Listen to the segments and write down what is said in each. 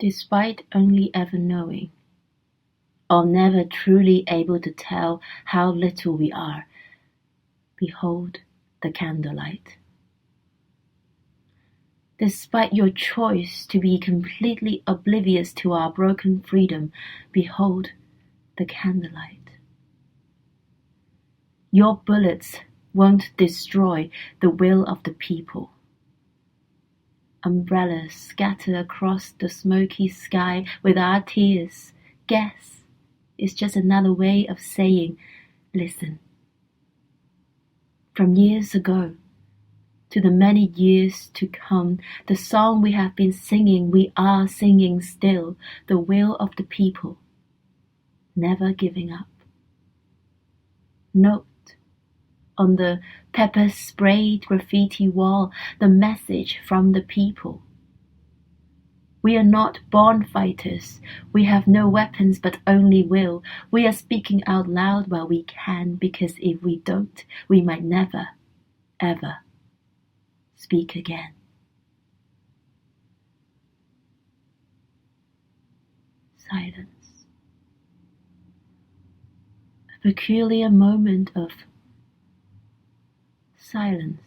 Despite only ever knowing, or never truly able to tell how little we are, behold the candlelight. Despite your choice to be completely oblivious to our broken freedom, behold the candlelight. Your bullets won't destroy the will of the people. Umbrellas scatter across the smoky sky with our tears. Guess is just another way of saying, listen. From years ago to the many years to come, the song we have been singing, we are singing still, the will of the people, never giving up. Note on the pepper-sprayed graffiti wall, the message from the people. We are not born fighters. We have no weapons but only will. We are speaking out loud while we can, because if we don't, we might never, ever speak again. Silence. A peculiar moment of silence.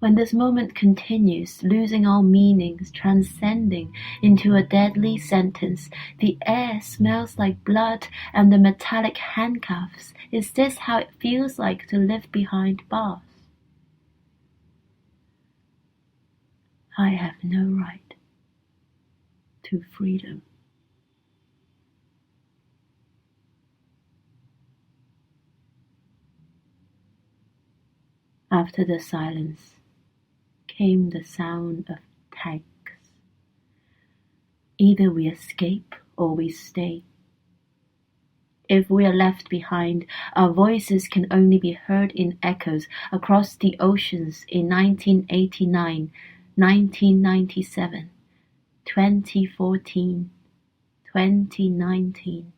When this moment continues, losing all meanings, transcending into a deadly sentence, the air smells like blood and the metallic handcuffs. Is this how it feels like to live behind bars? I have no right to freedom. After the silence came the sound of tanks. Either we escape or we stay. If we are left behind, our voices can only be heard in echoes across the oceans in 1989, 1997, 2014, 2019.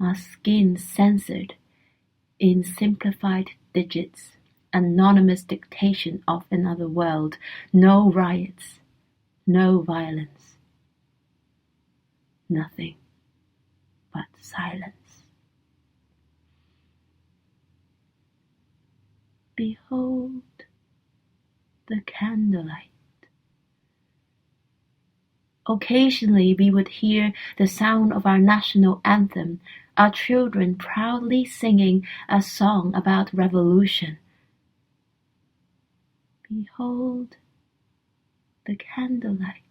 Our skin censored in simplified digits, anonymous dictation of another world, no riots, no violence, nothing but silence. Behold the candlelight. Occasionally we would hear the sound of our national anthem, our children proudly singing a song about revolution. Behold the candlelight.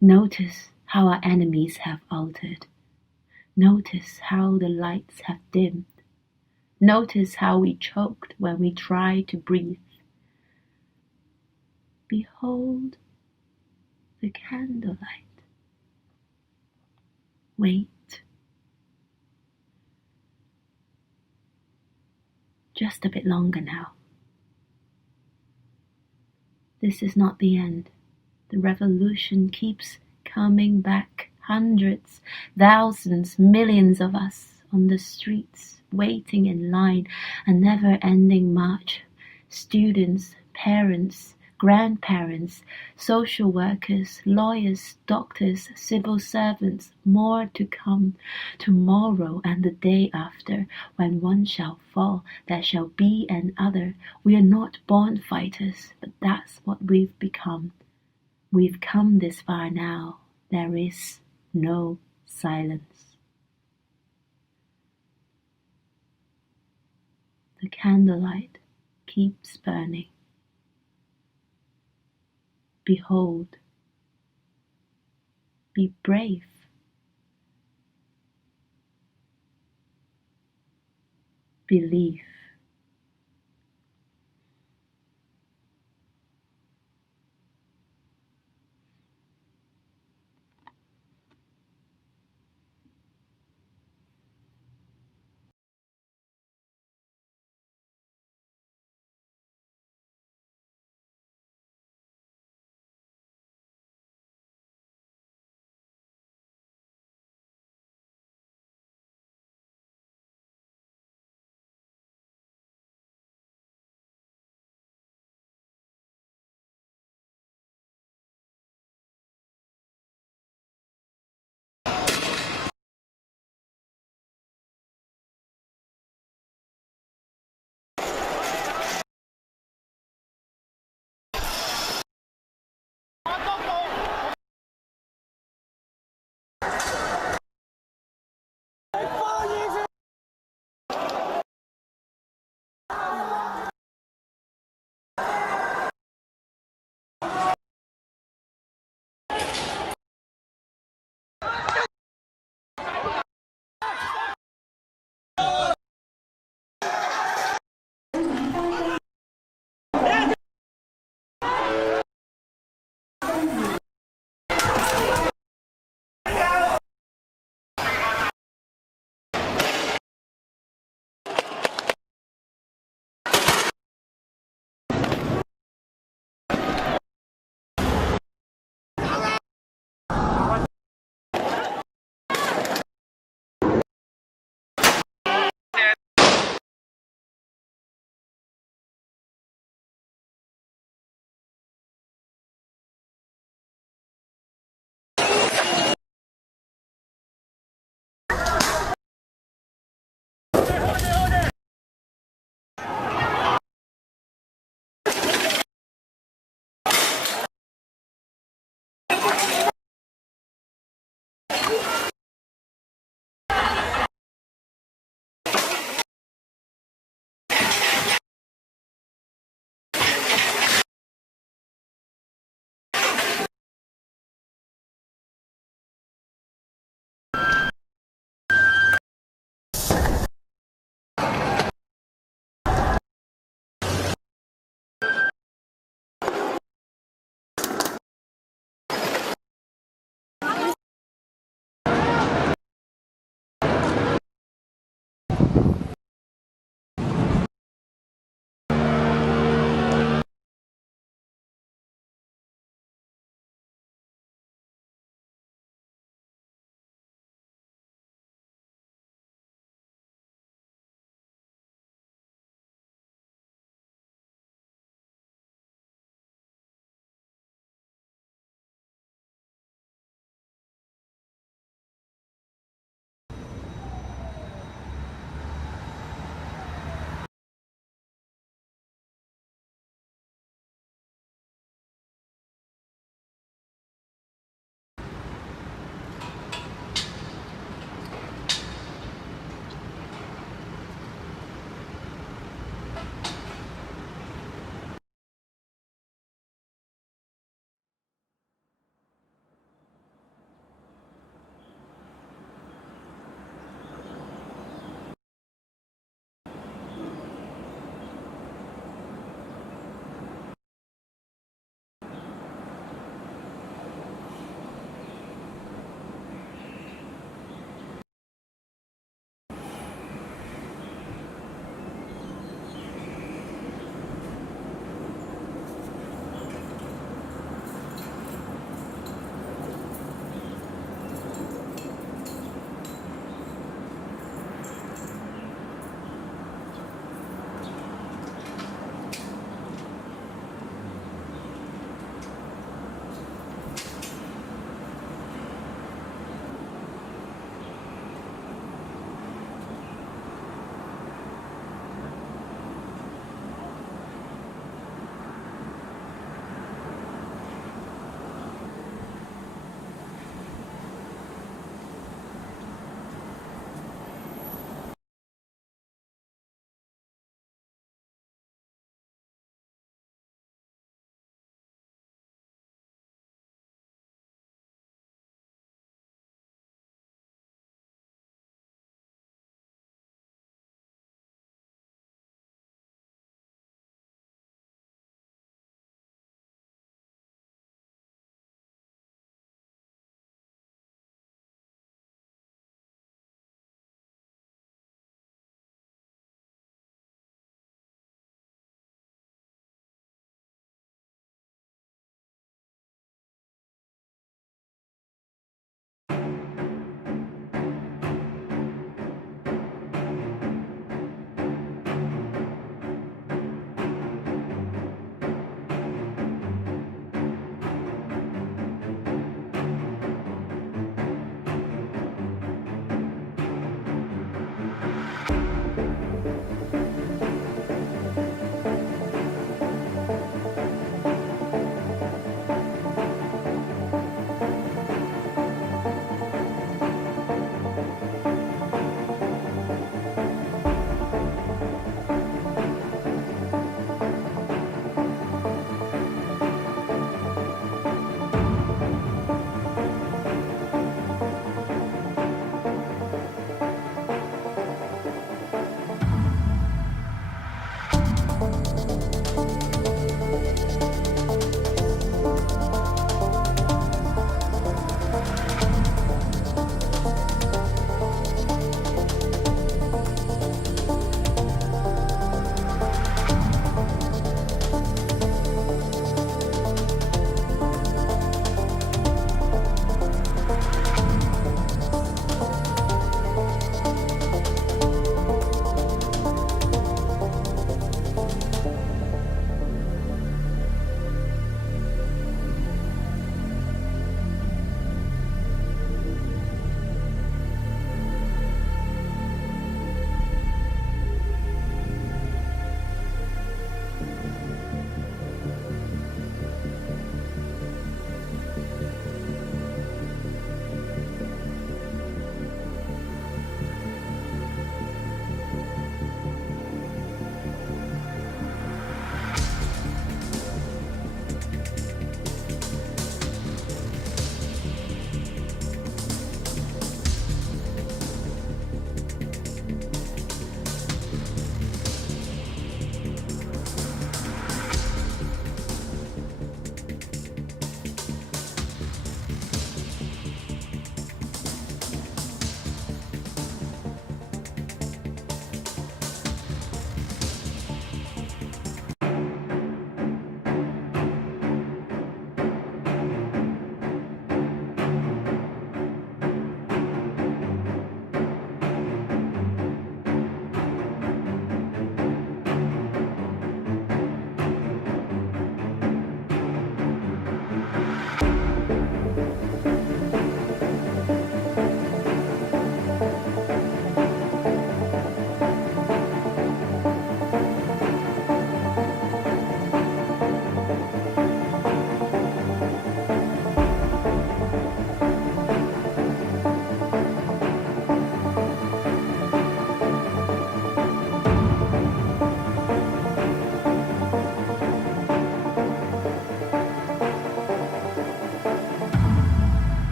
Notice how our enemies have altered. Notice how the lights have dimmed. Notice how we choked when we tried to breathe. Behold the candlelight. Wait. Just a bit longer now. This is not the end. The revolution keeps coming back. Hundreds, thousands, millions of us on the streets, waiting in line, a never-ending march. Students, parents, grandparents, social workers, lawyers, doctors, civil servants, more to come. Tomorrow and the day after, when one shall fall, there shall be another. We are not born fighters, but that's what we've become. We've come this far now. There is no silence. The candlelight keeps burning. Behold, be brave. Believe.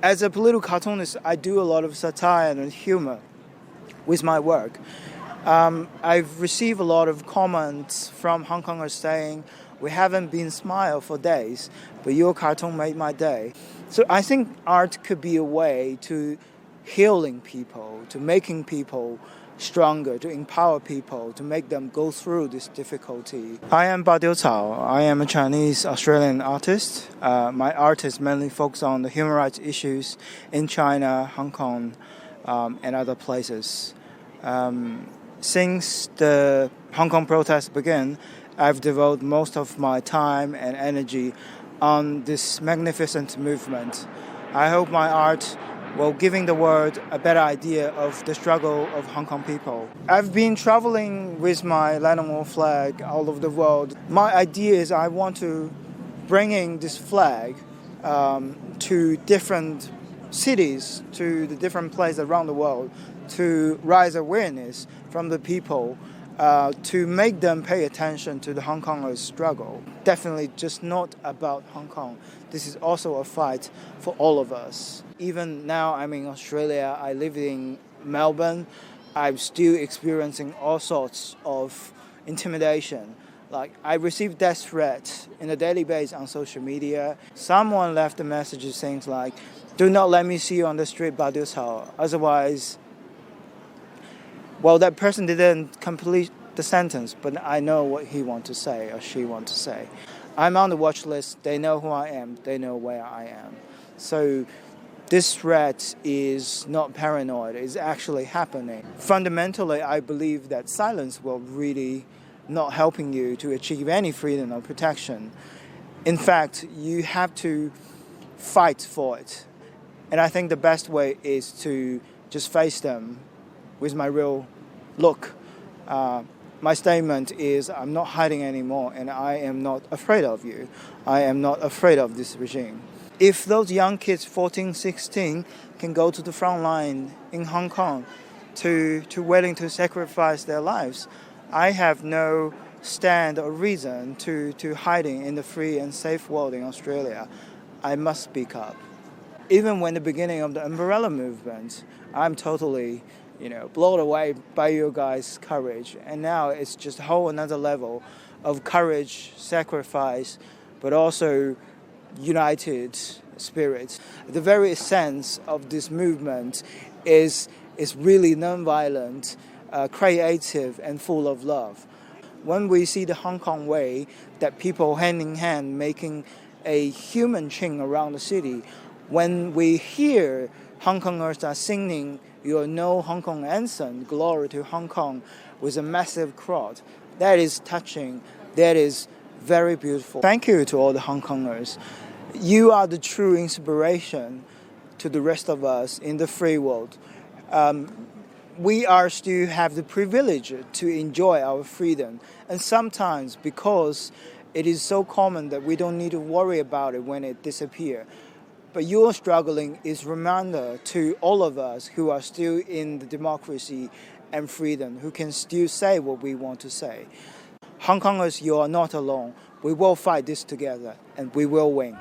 As a political cartoonist, I do a lot of satire and humor with my work. I've received a lot of comments from Hong Kongers saying, we haven't been smiled for days, but your cartoon made my day. So I think art could be a way to healing people, to making people stronger, to empower people, to make them go through this difficulty. I am Ba Diu Cao. I am a Chinese Australian artist. My art is mainly focused on the human rights issues in China, Hong Kong, and other places. Since the Hong Kong protests began, I've devoted most of my time and energy on this magnificent movement. I hope my art will giving the world a better idea of the struggle of Hong Kong people. I've been traveling with my Leung flag all over the world. My idea is I want to bringing this flag to different cities, to the different places around the world, to raise awareness from the people, to make them pay attention to the Hong Kongers' struggle. Definitely just not about Hong Kong. This is also a fight for all of us. Even now I'm in Australia, I live in Melbourne, I'm still experiencing all sorts of intimidation. Like, I receive death threats on a daily basis on social media. Someone left a message saying like, do not let me see you on the street by this house. Otherwise, well, that person didn't complete the sentence, but I know what he wants to say or she wants to say. I'm on the watch list. They know who I am. They know where I am. So this threat is not paranoid. It's actually happening. Fundamentally, I believe that silence will really not helping you to achieve any freedom or protection. In fact, you have to fight for it. And I think the best way is to just face them with my real look. My statement is I'm not hiding anymore, and I am not afraid of you. I am not afraid of this regime. If those young kids, 14, 16, can go to the front line in Hong Kong to willing to sacrifice their lives, I have no stand or reason to hiding in the free and safe world in Australia. I must speak up. Even when the beginning of the umbrella movement, I'm totally, blown away by you guys' courage. And now it's just a whole another level of courage, sacrifice, but also united spirit. The very essence of this movement is really nonviolent, creative, and full of love. When we see the Hong Kong way, that people hand in hand making a human chain around the city, when we hear Hong Kongers are singing your No Hong Kong anthem, Glory to Hong Kong, with a massive crowd, that is touching, that is very beautiful. Thank you to all the Hong Kongers. You are the true inspiration to the rest of us in the free world. We are still have the privilege to enjoy our freedom. And sometimes because it is so common that we don't need to worry about it when it disappears. But your struggling is a reminder to all of us who are still in the democracy and freedom, who can still say what we want to say. Hong Kongers, you are not alone. We will fight this together, and we will win.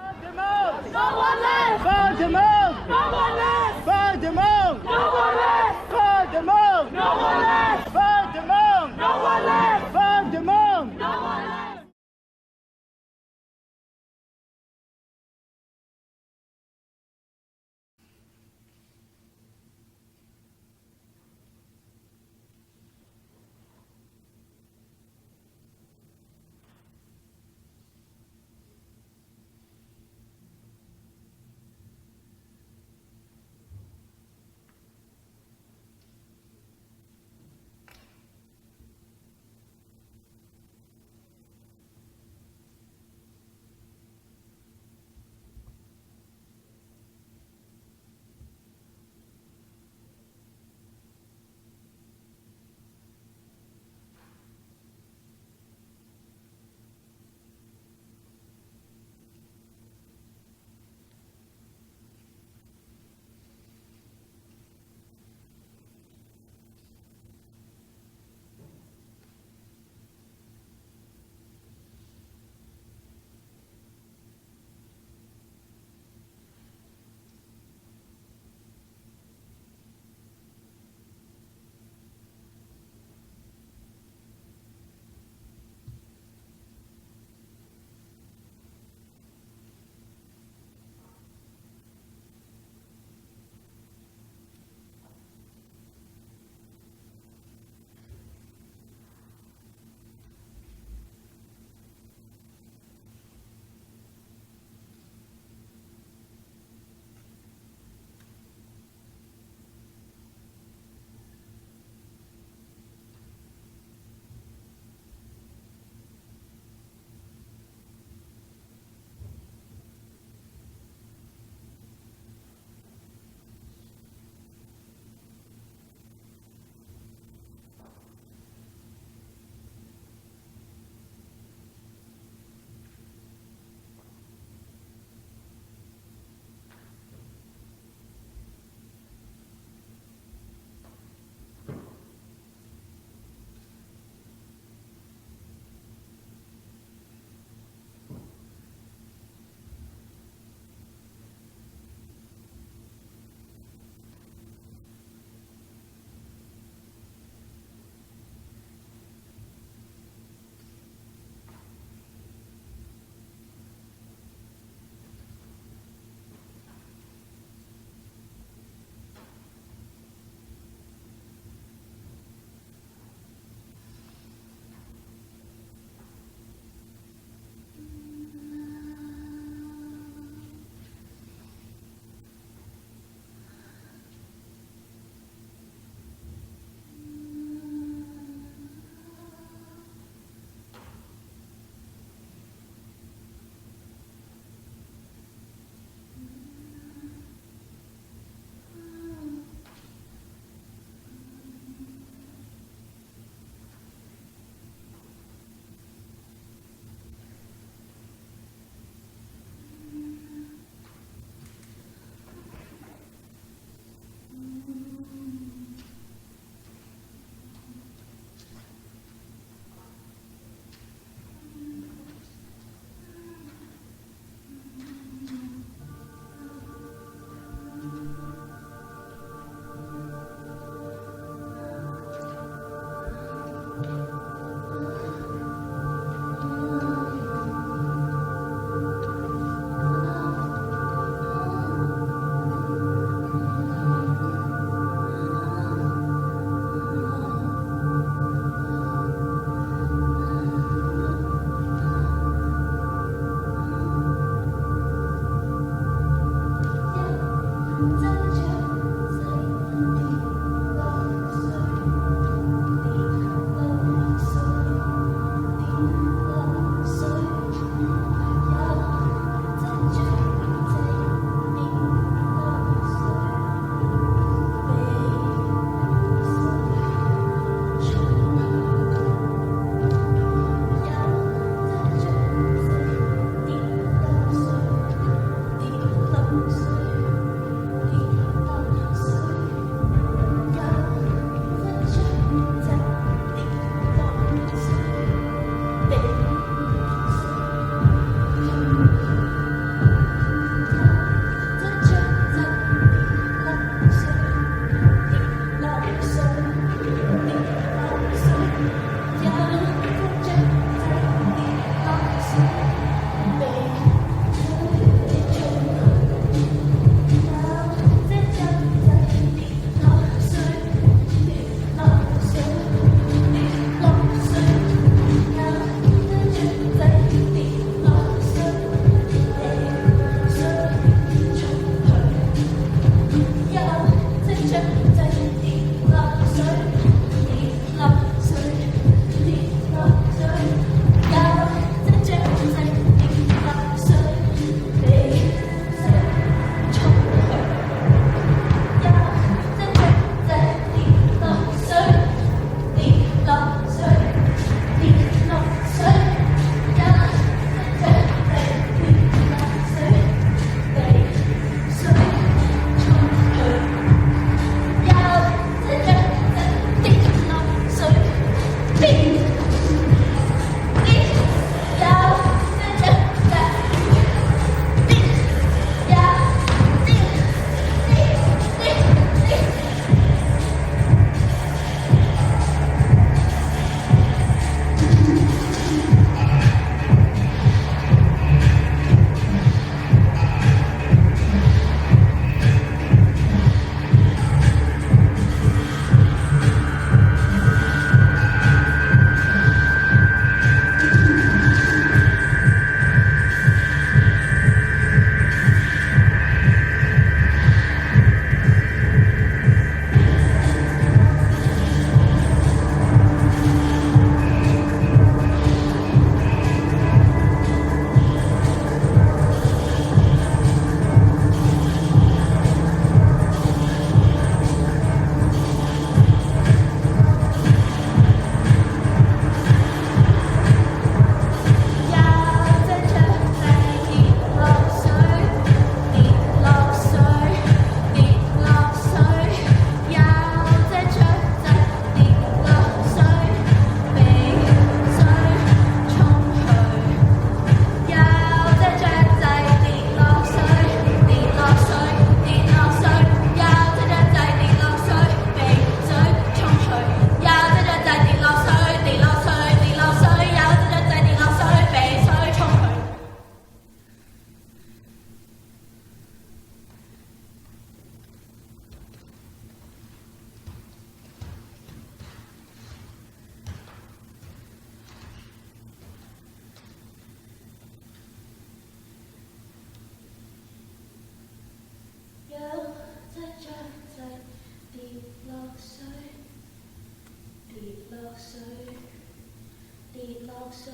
水，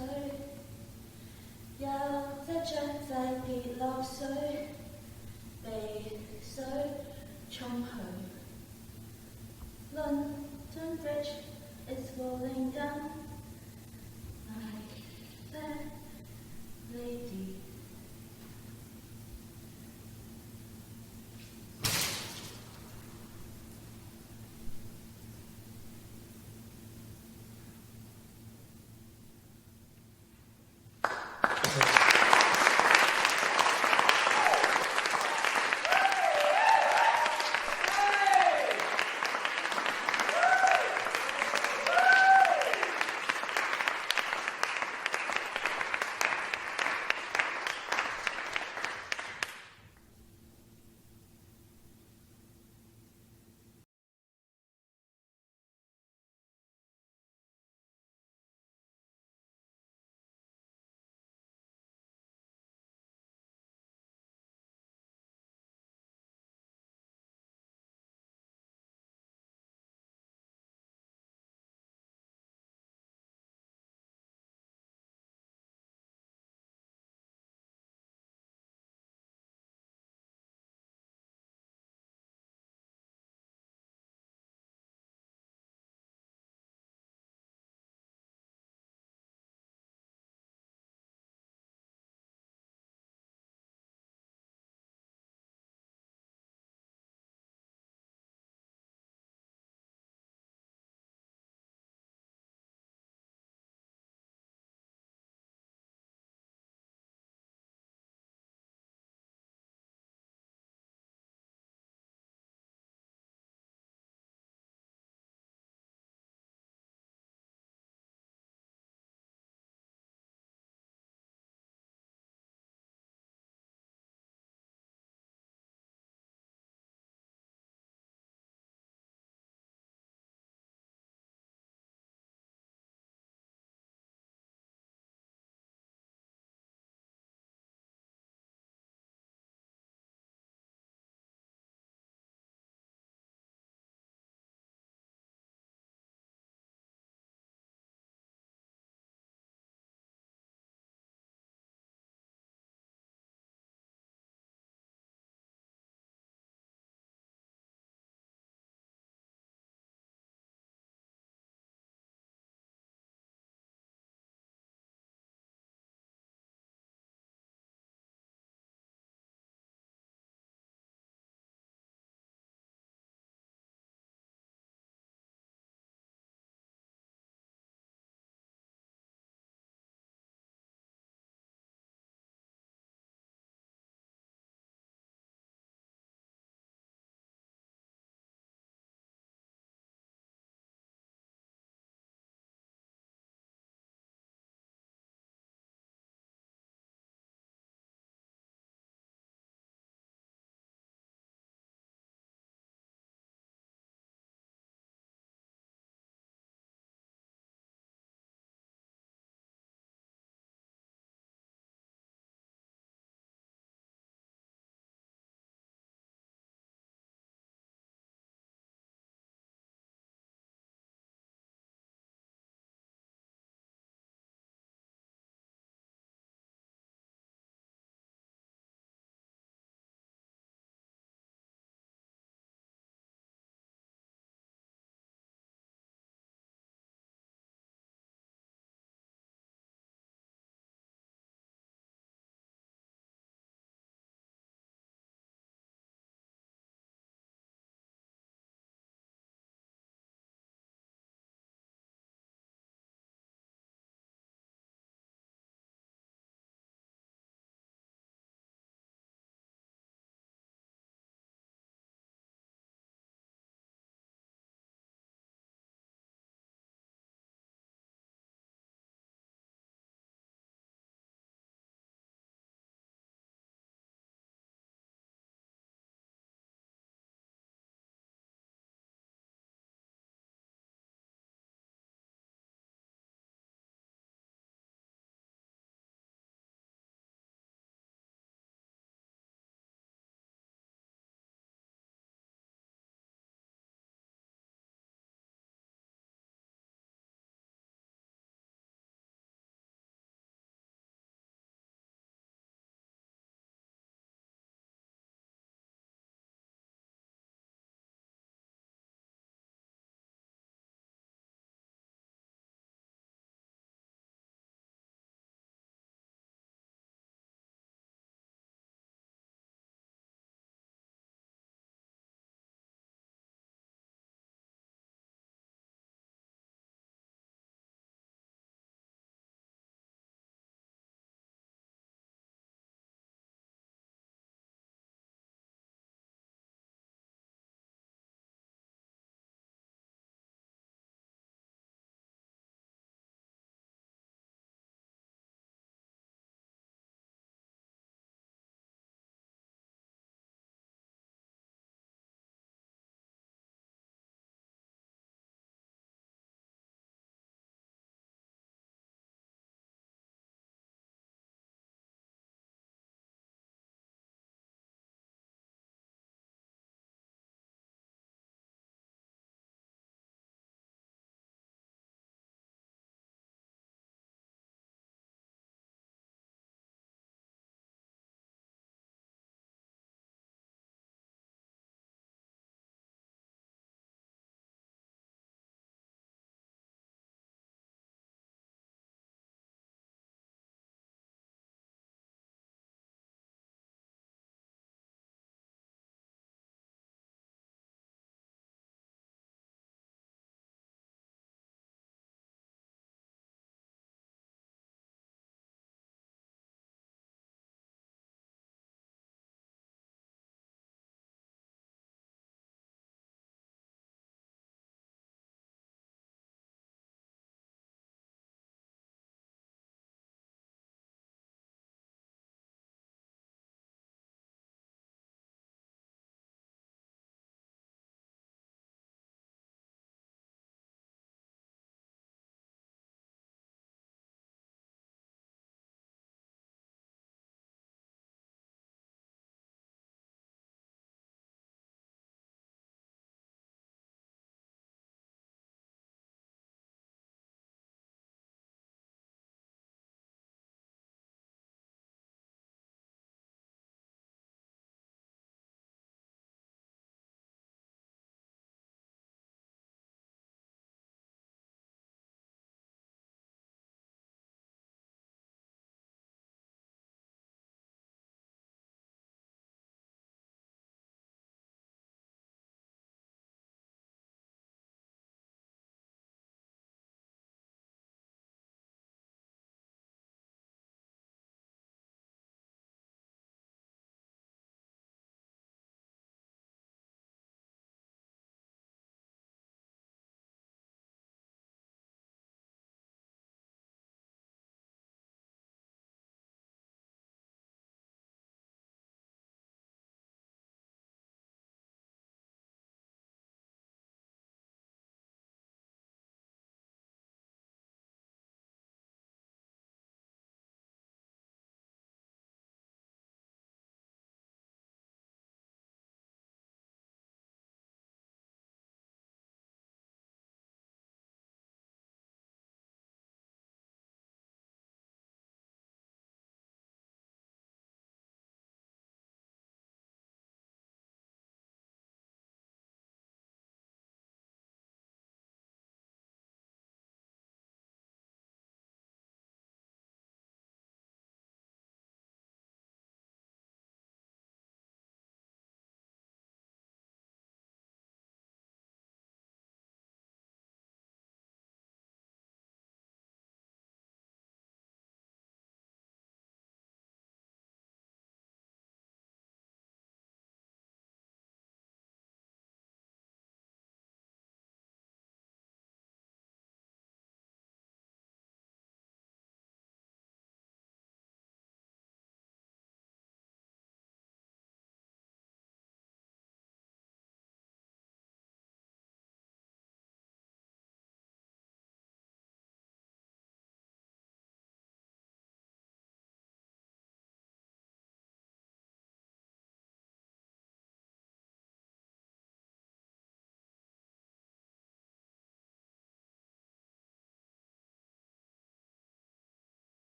有隻雀仔跌落水，被水沖去。London Bridge is falling down, my fair lady.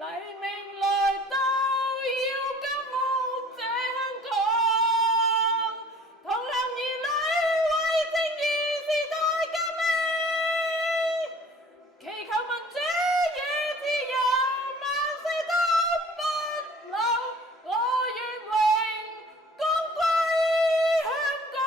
黎明來到，要跟我這香港，同行兒女為正義時代革命，祈求民主與自由萬世都不朽，我願榮光歸香港。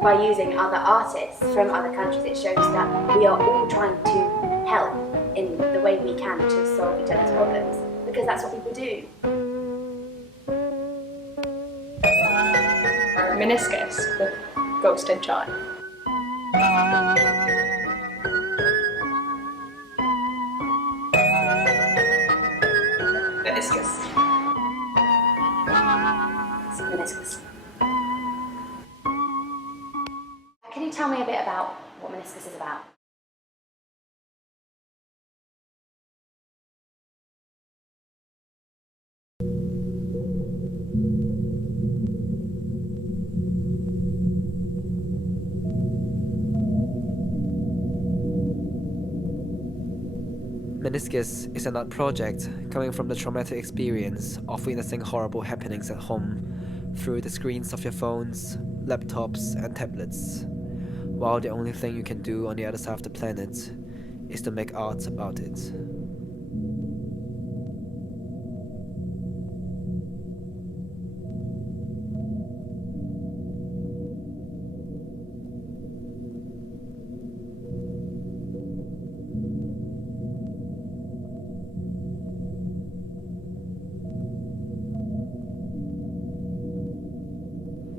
By using other artists from other countries, it shows that we are all trying to help in the way we can to solve each other's problems, because that's what people do. Meniscus with Ghost and John. Meniscus. Meniscus. Can you tell me a bit about what meniscus is about? Meniscus is an art project coming from the traumatic experience of witnessing horrible happenings at home through the screens of your phones, laptops, and tablets, while the only thing you can do on the other side of the planet is to make art about it.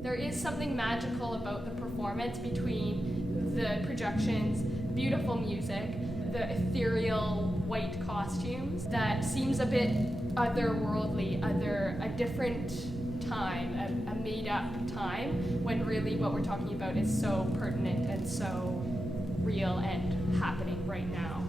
There is something magical about the performance between the projections, beautiful music, the ethereal white costumes that seems a bit otherworldly, a different time, a made-up time, when really what we're talking about is so pertinent and so real and happening right now.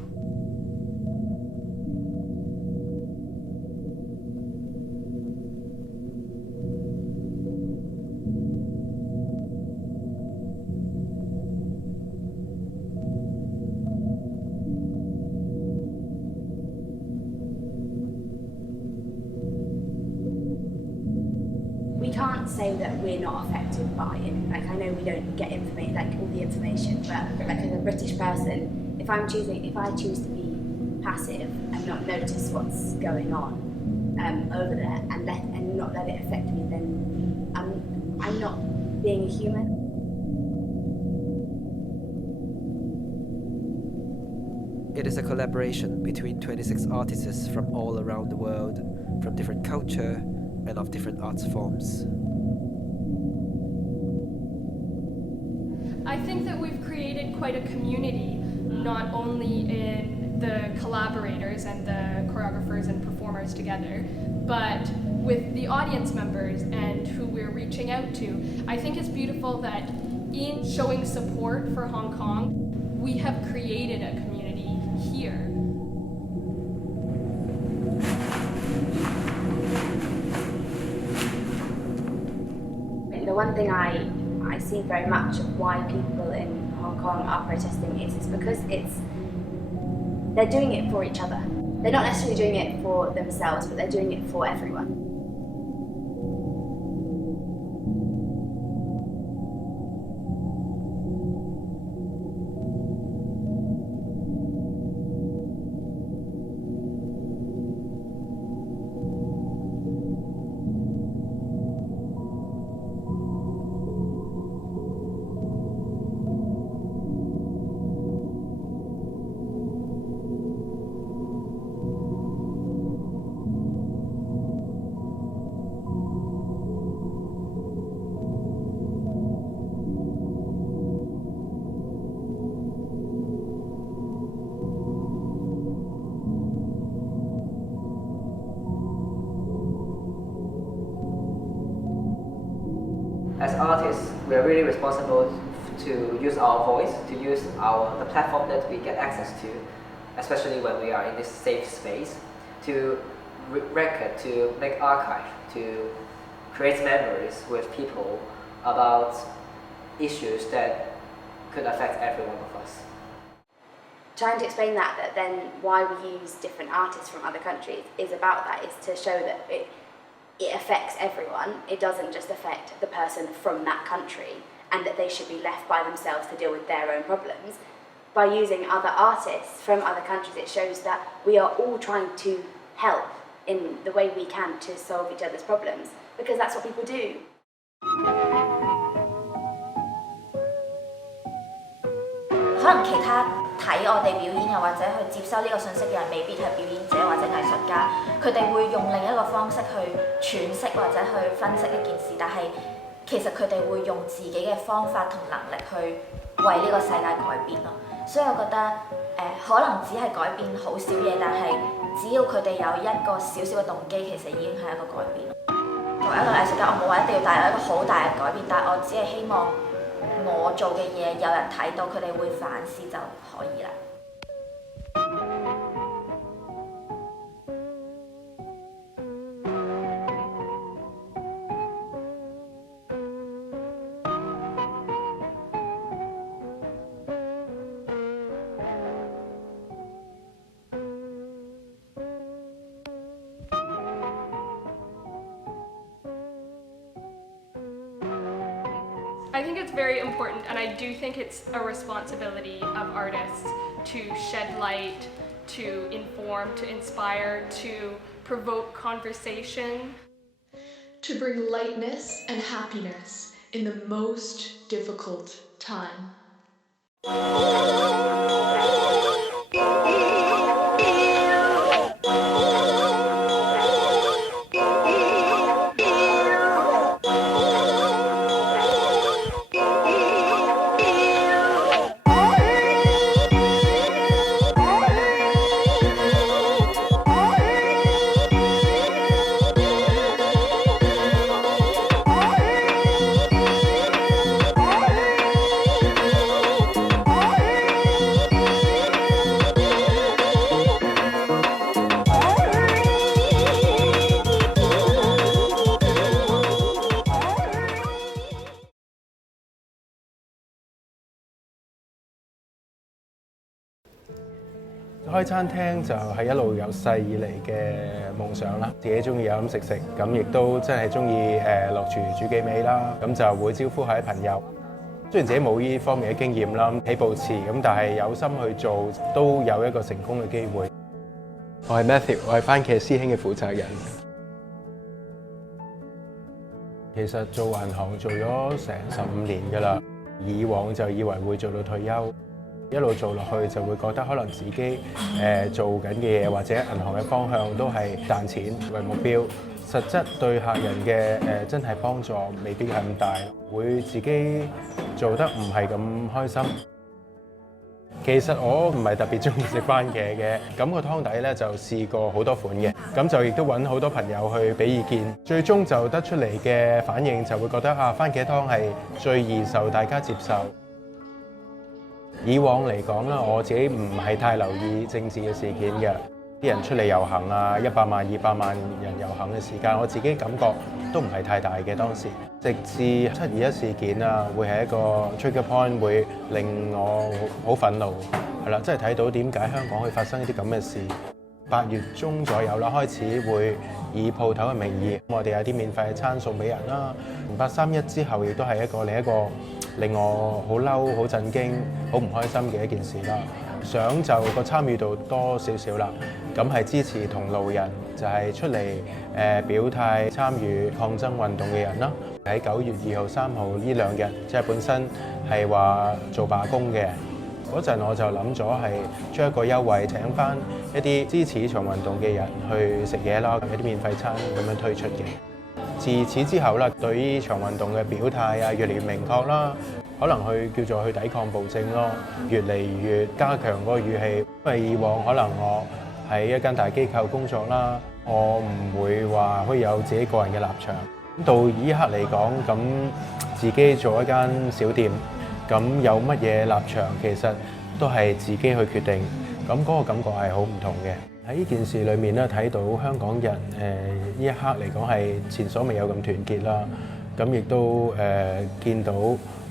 We can't say that we're not affected by it. Like, I know we don't get information, like all the information, but like as a British person, if I choose to be passive and not notice what's going on over there and not let it affect me, then I'm not being a human. It is a collaboration between 26 artists from all around the world, from different culture and of different arts forms. I think that we've created quite a community, not only in the collaborators and the choreographers and performers together, but with the audience members and who we're reaching out to. I think it's beautiful that in showing support for Hong Kong, we have created a community here. The one thing I see very much of why people in Hong Kong are protesting is because they're doing it for each other. They're not necessarily doing it for themselves, but they're doing it for everyone. We are really responsible to use our voice, to use the platform that we get access to, especially when we are in this safe space, to record, to make archive, to create memories with people about issues that could affect every one of us. Trying to explain that then why we use different artists from other countries is about that, is to show that it affects everyone. It doesn't just affect the person from that country and that they should be left by themselves to deal with their own problems. By using other artists from other countries, it shows that we are all trying to help in the way we can to solve each other's problems, because that's what people do. 可能其他睇我哋表演又或者去接收呢個信息嘅人，未必係表演者或者藝術家，佢哋會用另一個方式去詮釋或者去分析一件事，但係其實佢哋會用自己嘅方法同能力去為呢個世界改變咯。所以我覺得可能只係改變好少嘢，但係只要佢哋有一個少少嘅動機，其實已經係一個改變。作為一個藝術家，我冇話一定要帶來一個好大嘅改變，但係我只係希望我做嘅嘢有人睇到，佢哋會反思就可以啦。I think it's very important, and I do think it's a responsibility of artists to shed light, to inform, to inspire, to provoke conversation. To bring lightness and happiness in the most difficult time.開餐廳就係一路由細以嚟嘅夢想啦，自己中意飲飲食食，咁亦都真係中意落廚煮幾味啦，咁就會招呼下啲朋友。雖然自己冇呢方面嘅經驗啦，起步遲咁，但係有心去做，都有一個成功嘅機會。我係 Matthew， 我係番茄師兄嘅負責人。其實做銀行做咗成15年㗎啦，以往就以為會做到退休。一路做落去就會覺得可能自己做緊嘅嘢或者銀行嘅方向都係賺錢為目標，實質對客人嘅真係幫助未必係咁大，會自己做得唔係咁開心。其實我唔係特別中意食番茄嘅，咁個湯底咧就試過好多款嘅，咁就亦都揾好多朋友去俾意見，最終就得出嚟嘅反應就會覺得番茄湯係最易受大家接受。以往嚟講啦，我自己唔係太留意政治嘅事件嘅，啲人出嚟遊行100萬、200萬人遊行嘅時間，我自己感覺都唔係太大嘅當時。直至721事件會係一個 trigger point， 會令我好憤怒，係啦，即係睇到點解香港會發生一啲咁嘅事。8月中左右啦，開始會以鋪頭嘅名義，我哋有啲免費嘅餐送俾人啦。831之後，亦都係另一個令我好嬲、好震驚、好唔開心嘅一件事啦。想就個參與度多少少啦，咁係支持同路人，就係出嚟表態參與抗爭運動嘅人啦。喺9月2號、3號呢2日，即係本身係話做罷工嘅。嗰陣我就諗咗係將一個優惠請翻一啲支持場運動嘅人去食嘢啦，有啲免費餐咁樣推出嘅。自此之後啦，對於場運動嘅表態越嚟越明確啦，可能叫做去抵抗暴政咯，越嚟越加強嗰個語氣。因為以往可能我喺一間大機構工作啦，我唔會話可以有自己個人嘅立場。到依刻嚟講，咁自己做一間小店，咁有乜嘢立場其實都係自己去決定，咁嗰個感覺係好唔同嘅。喺呢件事裏面咧，睇到香港人呢一刻嚟講係前所未有咁團結啦，咁亦都見到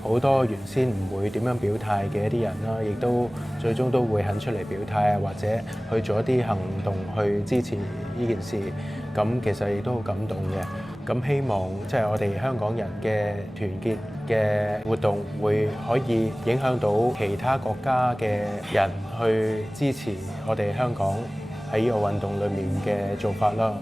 好多原先唔會點樣表態嘅一啲人啦，亦都最終都會肯出嚟表態啊，或者去做一啲行動去支持呢件事，咁其實亦都好感動嘅。咁希望即係我哋香港人嘅團結嘅活動會可以影響到其他國家嘅人去支持我哋香港喺呢個運動裏面嘅做法啦。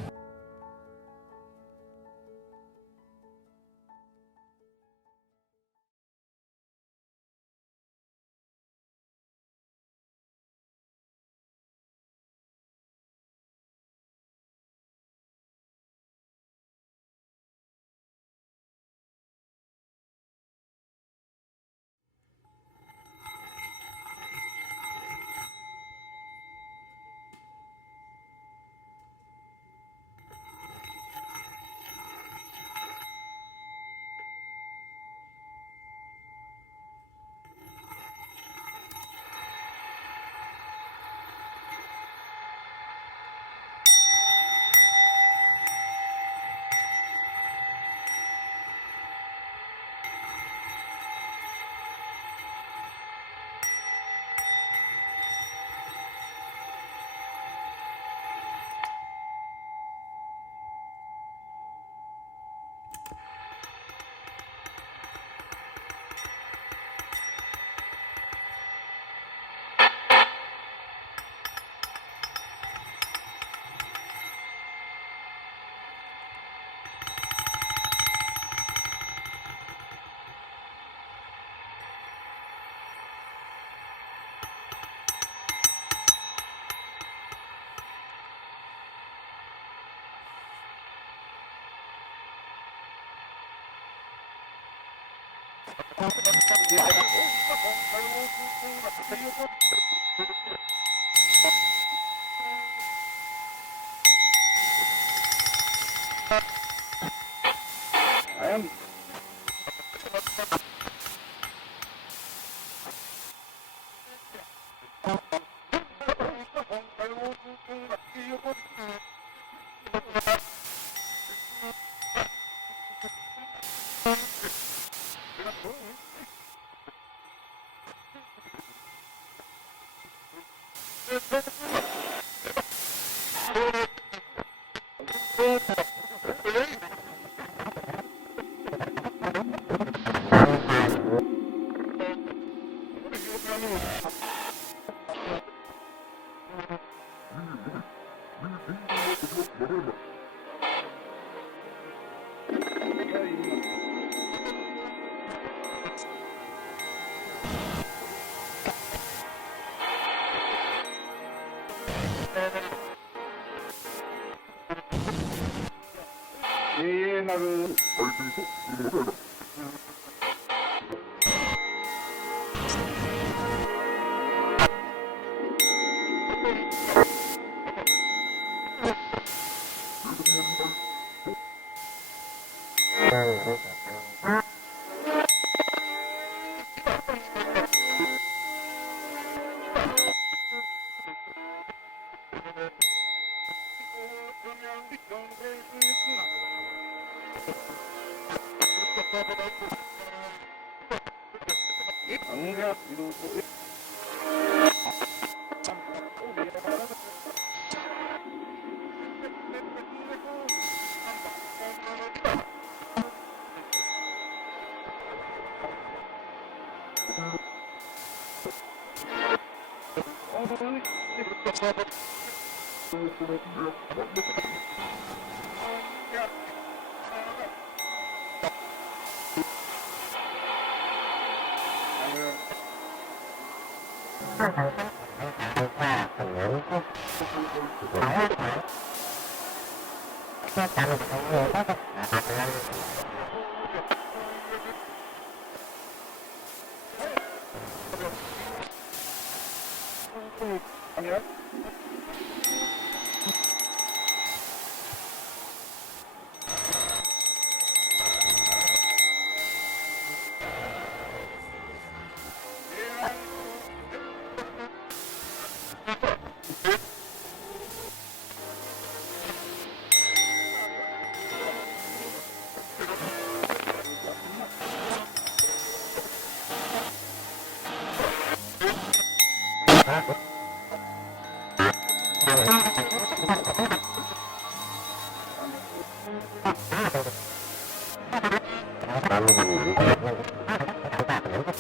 Thank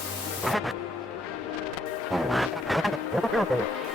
you.